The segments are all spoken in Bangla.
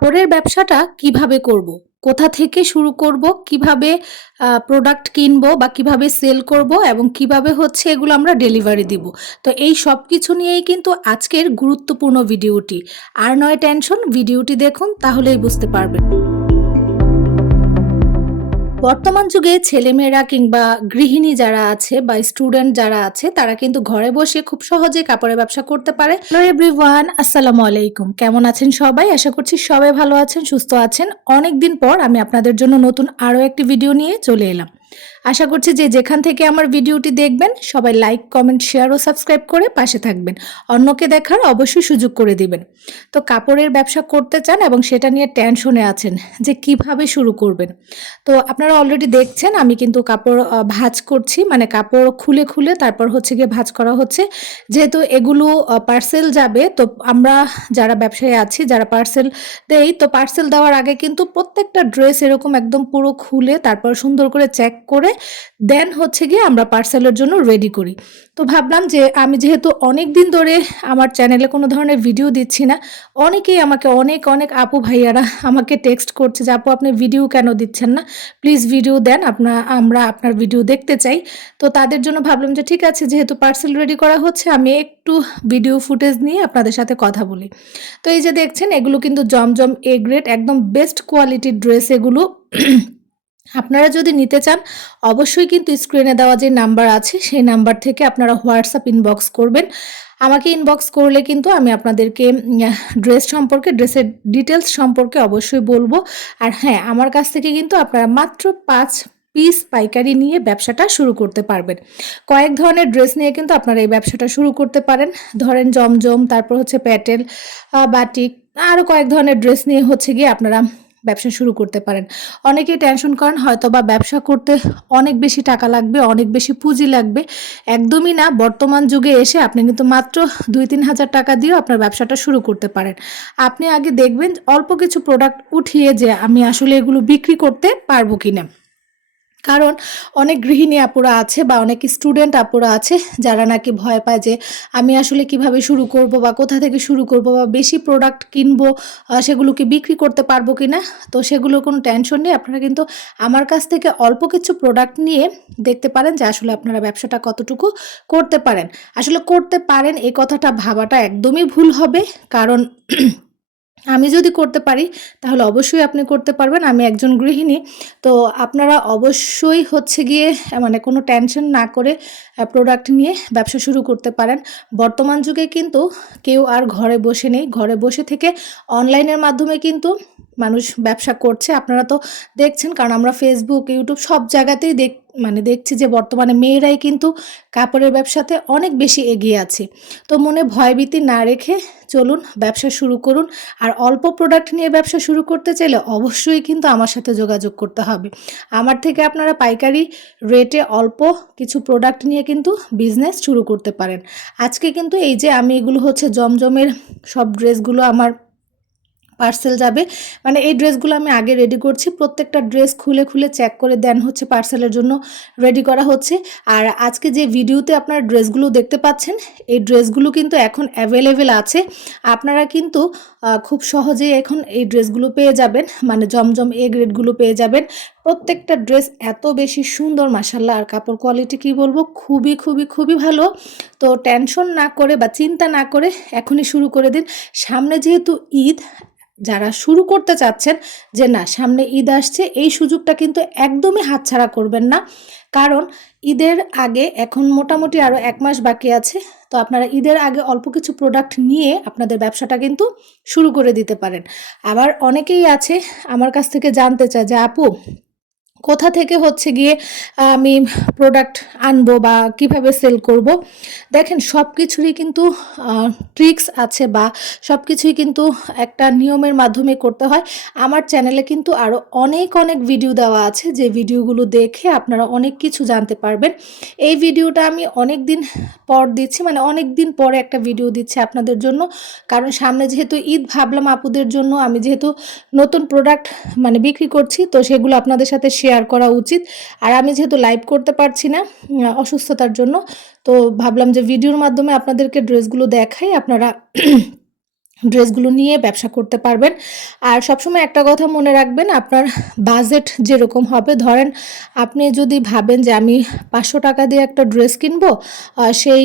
কাপড়ের ব্যবসাটা কিভাবে করব? কোথা থেকে শুরু করব? কিভাবে প্রোডাক্ট কিনবো বা কিভাবে সেল করব এবং কিভাবে হচ্ছে এগুলো আমরা ডেলিভারি দিব। তো এই সবকিছু নিয়েই কিন্তু আজকের গুরুত্বপূর্ণ ভিডিওটি। আর নয় টেনশন, ভিডিওটি দেখুন তাহলেই বুঝতে পারবেন। বর্তমান যুগে ছেলেমেয়েরা কিংবা গৃহিণী যারা আছে বা স্টুডেন্ট যারা আছে তারা কিন্তু ঘরে বসে খুব সহজে কাপড়ের ব্যবসা করতে পারে। হ্যালো এভরিওয়ান, আসসালামু আলাইকুম। কেমন আছেন সবাই? আশা করছি সবাই ভালো আছেন, সুস্থ আছেন। অনেকদিন পর আমি আপনাদের জন্য নতুন আরও একটি ভিডিও নিয়ে চলে এলাম। আশা করছি যে যেখান থেকে আমার ভিডিওটি দেখবেন সবাই লাইক, কমেন্ট, শেয়ার ও সাবস্ক্রাইব করে পাশে থাকবেন। অন্যকে দেখার অবশ্যই সুযোগ করে দিবেন। তো কাপড়ের ব্যবসা করতে চান এবং সেটা নিয়ে টেনশনে আছেন যে কিভাবে শুরু করবেন। তো আপনারা অলরেডি দেখছেন আমি কিন্তু কাপড় ভাঁজ করছি, মানে কাপড় খুলে খুলে তারপর হচ্ছে গিয়ে ভাঁজ করা হচ্ছে। যেহেতু এগুলো পার্সেল যাবে, তো আমরা যারা ব্যবসায়ী আছি, যারা পার্সেল দেই, তো পার্সেল দেওয়ার আগে কিন্তু প্রত্যেকটা ড্রেস এরকম একদম পুরো খুলে তারপর সুন্দর করে চেক করে দেন হচ্ছে গিয়ে আমরা পার্সেলের জন্য রেডি করি। তো ভাবলাম যে আমি যেহেতু অনেক দিন ধরে আমার চ্যানেলে কোনো ধরনের ভিডিও দিচ্ছি না, অনেকেই আমাকে অনেক অনেক আপু ভাইয়ারা আমাকে টেক্সট করছে যে আপু আপনি ভিডিও কেন দিচ্ছেন না, প্লিজ ভিডিও দেন, আমরা আপনার ভিডিও দেখতে চাই। তো তাদের জন্য ভাবলাম যে ঠিক আছে, যেহেতু পার্সেল রেডি করা হচ্ছে আমি একটু ভিডিও ফুটেজ নিয়ে আপনাদের সাথে কথা বলি। তো এই যে দেখছেন এগুলো কিন্তু জমজম এ গ্রেড, একদম বেস্ট কোয়ালিটির ড্রেস এগুলো। আপনারা যদি নিতে চান অবশ্যই কিন্তু স্ক্রিনে দেওয়া যে নাম্বার আছে সেই নাম্বার থেকে আপনারা হোয়াটসঅ্যাপ ইনবক্স করবেন। আমাকে ইনবক্স করলে কিন্তু আমি আপনাদেরকে ড্রেস সম্পর্কে, ড্রেসের ডিটেলস সম্পর্কে অবশ্যই বলবো। আর হ্যাঁ, আমার কাছ থেকে কিন্তু আপনারা মাত্র ৫ পিস পাইকারি নিয়ে ব্যবসাটা শুরু করতে পারবেন। কয়েক ধরনের ড্রেস নিয়ে কিন্তু আপনারা এই ব্যবসাটা শুরু করতে পারেন। ধরেন জমজম, তারপর হচ্ছে প্যাটেল, বাটিক, আরও কয়েক ধরনের ড্রেস নিয়ে হচ্ছে গিয়ে আপনারা ব্যবসা শুরু করতে পারেন। অনেকেই টেনশন করেন হয়তোবা ব্যবসা করতে অনেক বেশি টাকা লাগবে, অনেক বেশি পুঁজি লাগবে। একদমই না, বর্তমান যুগে এসে আপনি কিন্তু মাত্র ২-৩ হাজার টাকা দিয়েও আপনার ব্যবসাটা শুরু করতে পারেন। আপনি আগে দেখবেন অল্প কিছু প্রোডাক্ট উঠিয়ে যে আমি আসলে এগুলো বিক্রি করতে পারবো কিনা। কারণ অনেক গৃহিণী আপুরা আছে বা অনেক স্টুডেন্ট আপুরা আছে যারা নাকি ভয় পায় যে আমি আসলে কিভাবে শুরু করব বা কোথা থেকে শুরু করব বা বেশি প্রোডাক্ট কিনবো, সেগুলোকে বিক্রি করতে পারবো কিনা। তো সেগুলোর কোনো টেনশন নেই, আপনারা কিন্তু আমার কাছ থেকে অল্প কিছু প্রোডাক্ট নিয়ে দেখতে পারেন যে আসলে আপনারা ব্যবসাটা কতটুকু করতে পারেন। আসলে করতে পারেন এই কথাটা ভাবাটা একদমই ভুল হবে। কারণ আমি যদি করতে পারি তাহলে অবশ্যই আপনি করতে পারবেন। আমি একজন গৃহিণী। তো আপনারা অবশ্যই হচ্ছে গিয়ে মানে কোনো টেনশন না করে প্রোডাক্ট নিয়ে ব্যবসা শুরু করতে পারেন। বর্তমান যুগে কিন্তু কেউ আর ঘরে বসে নেই। ঘরে বসে থেকে অনলাইনের মাধ্যমে কিন্তু মানুষ ব্যবসা করছে। আপনারা তো দেখছেন, কারণ আমরা ফেসবুক, ইউটিউব সব জায়গাতেই মানে দেখছি যে বর্তমানে মেয়েরাই কিন্তু কাপড়ের ব্যবসাতে অনেক বেশি এগিয়ে আছে। তো মনে ভয়ভীতি না রেখে চলুন ব্যবসা শুরু করুন। আর অল্প প্রোডাক্ট নিয়ে ব্যবসা শুরু করতে চাইলে অবশ্যই কিন্তু আমার সাথে যোগাযোগ করতে হবে। আমার থেকে আপনারা পাইকারি রেটে অল্প কিছু প্রোডাক্ট নিয়ে কিন্তু বিজনেস শুরু করতে পারেন। আজকে কিন্তু এই যে আমি এগুলো হচ্ছে জমজমের সব ড্রেসগুলো আমার পার্সেল যাবে, মানে এই ড্রেসগুলো আমি আগে রেডি করছি। প্রত্যেকটা ড্রেস খুলে খুলে চেক করে দেন হচ্ছে পার্সেলের জন্য রেডি করা হচ্ছে। আর আজকে যে ভিডিওতে আপনারা ড্রেসগুলো দেখতে পাচ্ছেন, এই ড্রেসগুলো কিন্তু এখন অ্যাভেলেবেল আছে। আপনারা কিন্তু খুব সহজেই এখন এই ড্রেসগুলো পেয়ে যাবেন, মানে জমজম এ গ্রেডগুলো পেয়ে যাবেন। প্রত্যেকটা ড্রেস এত বেশি সুন্দর মাশাআল্লাহ, আর কাপড় কোয়ালিটি কি বলবো, খুবই খুবই খুবই ভালো। তো টেনশন না করে বা চিন্তা না করে এখনই শুরু করে দিন। সামনে যেহেতু ঈদ, যারা শুরু করতে চাচ্ছেন যে না সামনে ঈদ আসছে, এই সুযোগটা কিন্তু একদমই হাতছাড়া করবেন না। কারণ ঈদের আগে এখন মোটামুটি আরও ১ মাস বাকি আছে। তো আপনারা ঈদের আগে অল্প কিছু প্রোডাক্ট নিয়ে আপনাদের ব্যবসাটা কিন্তু শুরু করে দিতে পারেন। আবার অনেকেই আছে আমার কাছ থেকে জানতে চায় যে আপু কোথা থেকে হচ্ছে গিয়ে আমি প্রোডাক্ট আনবো বা কিভাবে সেল করব। দেখেন সব কিছুরই কিন্তু ট্রিক্স আছে বা সব কিছুই কিন্তু একটা নিয়মের মাধ্যমে করতে হয়। আমার চ্যানেলে কিন্তু আরও অনেক অনেক ভিডিও দেওয়া আছে, যে ভিডিওগুলো দেখে আপনারা অনেক কিছু জানতে পারবেন। এই ভিডিওটা আমি অনেক দিন পর দিচ্ছি, মানে অনেক দিন পরে একটা ভিডিও দিচ্ছি আপনাদের জন্য। কারণ সামনে যেহেতু ঈদ, ভাবলাম আপুদের জন্য আমি যেহেতু নতুন প্রোডাক্ট মানে বিক্রি করছি, তো সেগুলো আপনাদের সাথে শেয়ার করা উচিত। আর আমি যেহেতু লাইভ করতে পারছি না অসুস্থতার জন্য, তো ভাবলাম যে ভিডিওর মাধ্যমে আপনাদেরকে ড্রেসগুলো দেখাই, আপনারা ড্রেসগুলো নিয়ে ব্যবসা করতে পারবেন। আর সবসময় একটা কথা মনে রাখবেন, আপনার বাজেট যেরকম হবে, ধরেন আপনি যদি ভাবেন যে আমি ৫০০ টাকা দিয়ে একটা ড্রেস কিনবো, সেই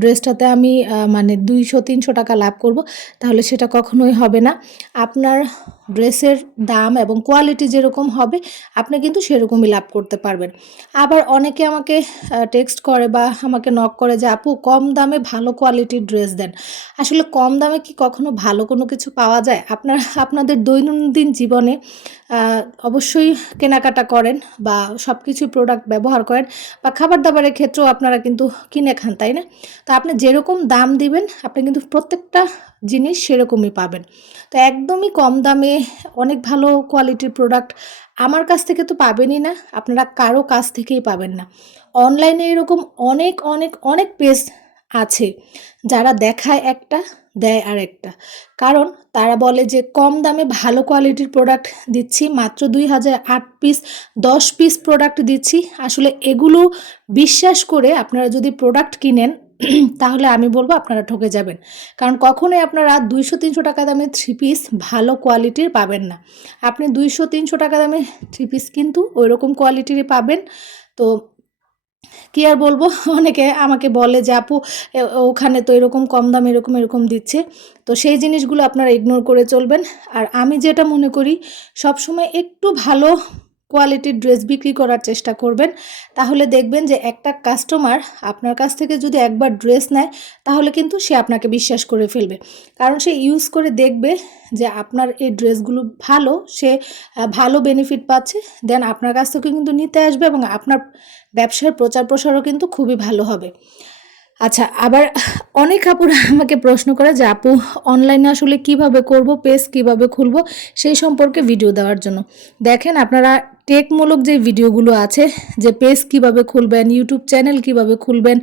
ড্রেসটাতে আমি মানে ২০০-৩০০ টাকা লাভ করব, তাহলে সেটা কখনোই হবে না। আপনার ড্রেসের দাম এবং কোয়ালিটি যেরকম হবে আপনি কিন্তু সেরকমই লাভ করতে পারবেন। আবার অনেকে আমাকে টেক্সট করে বা আমাকে নক করে যে আপু কম দামে ভালো কোয়ালিটির ড্রেস দেন। আসলে কম দামে কি কখনো ভালো কোনো কিছু পাওয়া যায়? আপনাদের দৈনন্দিন জীবনে অবশ্যই কেনাকাটা করেন বা সব কিছু প্রোডাক্ট ব্যবহার করেন বা খাবার-দাবারের ক্ষেত্রেও আপনারা কিন্তু কিনে খান, তাই না? তো আপনি যেরকম দাম দিবেন আপনি কিন্তু প্রত্যেকটা জিনিস সেরকমই পাবেন। তো একদমই কম দামে অনেক ভালো কোয়ালিটির প্রোডাক্ট আমার কাছ থেকে তো পাবেনই না, আপনারা কারো কাছ থেকেই পাবেন না। অনলাইনে এরকম অনেক, অনেক, অনেক পেজ আছে যারা দেখায় একটা, দেয় আরেকটা। কারণ তারা বলে যে কম দামে ভালো কোয়ালিটির প্রোডাক্ট দিচ্ছি, মাত্র ২,০০০ ৮ পিস ১০ পিস প্রোডাক্ট দিচ্ছি। আসলে এগুলো বিশ্বাস করে আপনারা যদি প্রোডাক্ট কিনেন তাহলে আমি বলব আপনারা ঠকে যাবেন। কারণ কখনোই আপনারা ২০০-৩০০ টাকা দামের 3 পিস ভালো কোয়ালিটির পাবেন না। আপনি ২০০-৩০০ টাকা দামের 3 পিস কিন্তু ওইরকম কোয়ালিটিরই পাবেন। তো কি আর বলবো, অনেকে আমাকে বলে যে আপু ওখানে তো এরকম কম দাম এরকম, এরকম দিচ্ছে। তো সেই জিনিসগুলো আপনারা ইগনোর করে চলবেন। আর আমি যেটা মনে করি, সবসময় একটু ভালো কোয়ালিটির ড্রেস বিক্রি করার চেষ্টা করবেন। তাহলে দেখবেন যে একটা কাস্টমার আপনার কাছ থেকে যদি একবার ড্রেস নেয় তাহলে কিন্তু সে আপনাকে বিশ্বাস করে ফেলবে। কারণ সে ইউজ করে দেখবে যে আপনার এই ড্রেসগুলো ভালো, সে ভালো বেনিফিট পাচ্ছে। দেন আপনার কাছ থেকে কিন্তু নিতে আসবে এবং আপনার ব্যবসার প্রচার প্রসারও কিন্তু খুবই ভালো হবে। আচ্ছা, আবার অনেক আপুরা আমাকে প্রশ্ন করে যে আপু অনলাইনে আসলে কিভাবে করব, পেজ কিভাবে খুলব, সেই সম্পর্কে ভিডিও দেওয়ার জন্য। দেখেন, আপনারা টেকমূলক যে ভিডিওগুলো আছে, যে পেজ কিভাবে খুলবেন, ইউটিউব চ্যানেল কিভাবে খুলবেন,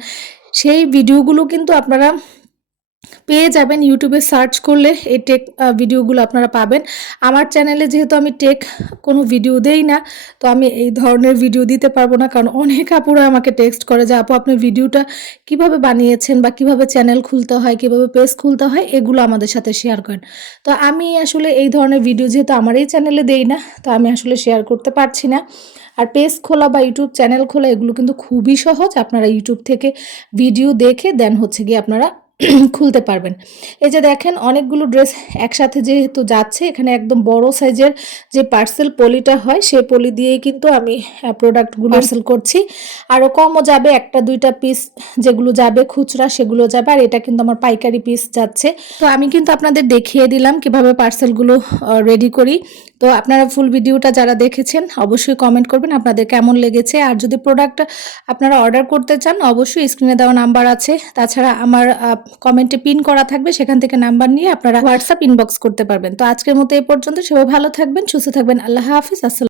সেই ভিডিওগুলো কিন্তু আপনারা পেয়ে যাবেন। ইউটিউবে সার্চ করলে এই টেক ভিডিওগুলো আপনারা পাবেন। আমার চ্যানেলে যেহেতু আমি টেক কোনো ভিডিও দেই না, তো আমি এই ধরনের ভিডিও দিতে পারবো না। কারণ অনেক আপুরা আমাকে টেক্সট করে যে আপু আপনি ভিডিওটা কিভাবে বানিয়েছেন বা কিভাবে চ্যানেল খুলতে হয়, কিভাবে পেজ খুলতে হয়, এগুলো আমাদের সাথে শেয়ার করেন। তো আমি আসলে এই ধরনের ভিডিও যেহেতু আমার এই চ্যানেলে দেই না, তো আমি আসলে শেয়ার করতে পারছি না। আর পেজ খোলা বা ইউটিউব চ্যানেল খোলা এগুলো কিন্তু খুবই সহজ। আপনারা ইউটিউব থেকে ভিডিও দেখে দেন হচ্ছে গিয়ে আপনারা খুলতে পারবেন। এই যে দেখেন, অনেকগুলো ড্রেস একসাথে যেহেতু যাচ্ছে, এখানে একদম বড় সাইজের যে পার্সেল পলিটা হয় সেই পলি দিয়েই কিন্তু আমি প্রোডাক্টগুলো পার্সেল করছি। আরও কমও যাবে, 1-2টা পিস যেগুলো যাবে খুচরা সেগুলো যাবে, আর এটা কিন্তু আমার পাইকারি পিস যাচ্ছে। তো আমি কিন্তু আপনাদের দেখিয়ে দিলাম কিভাবে পার্সেলগুলো রেডি করি। তো আপনারা ফুল ভিডিওটা যারা দেখেছেন অবশ্যই কমেন্ট করবেন আপনাদের কেমন লেগেছে। আর যদি প্রোডাক্ট আপনারা অর্ডার করতে চান অবশ্যই স্ক্রিনে দেওয়া নাম্বার আছে, তাছাড়া আমার কমেন্টে পিন করা থাকবে, সেখান থেকে নাম্বার নিয়ে আপনারা হোয়াটসঅ্যাপ ইনবক্স করতে পারবেন। তো আজকের মতো এই পর্যন্ত, সবাই ভালো থাকবেন, সুস্থ থাকবেন। আল্লাহ হাফিজ। আসসালাম।